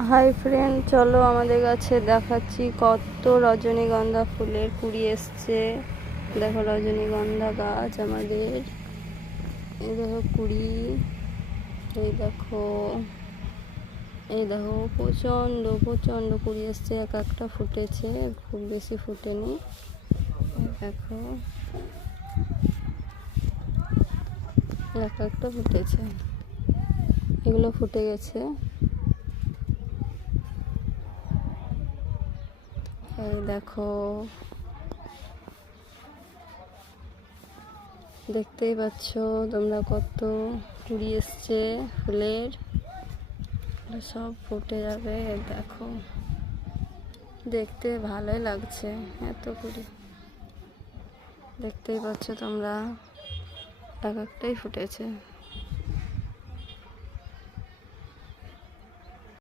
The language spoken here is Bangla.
হাই ফ্রেন্ড, চলো আমাদের গাছে দেখাচ্ছি কত রজনীগন্ধা ফুলের কুড়ি এসছে। দেখো রজনীগন্ধা গাছ আমাদের, এই দেখো কুড়ি, এই দেখো, এই দেখো প্রচণ্ড প্রচণ্ড কুড়ি এসছে। এক একটা ফুটেছে, খুব বেশি ফুটেনি। দেখো এক একটা ফুটেছে, এগুলো ফুটে গেছে। এই দেখো, দেখতেই পাচ্ছ তোমরা কত কুড়ি এসছে ফুলের, সব ফুটে যাবে। দেখো দেখতে ভালোই লাগছে, এত কুড়ি দেখতেই পাচ্ছ তোমরা, এক একটাই ফুটেছে।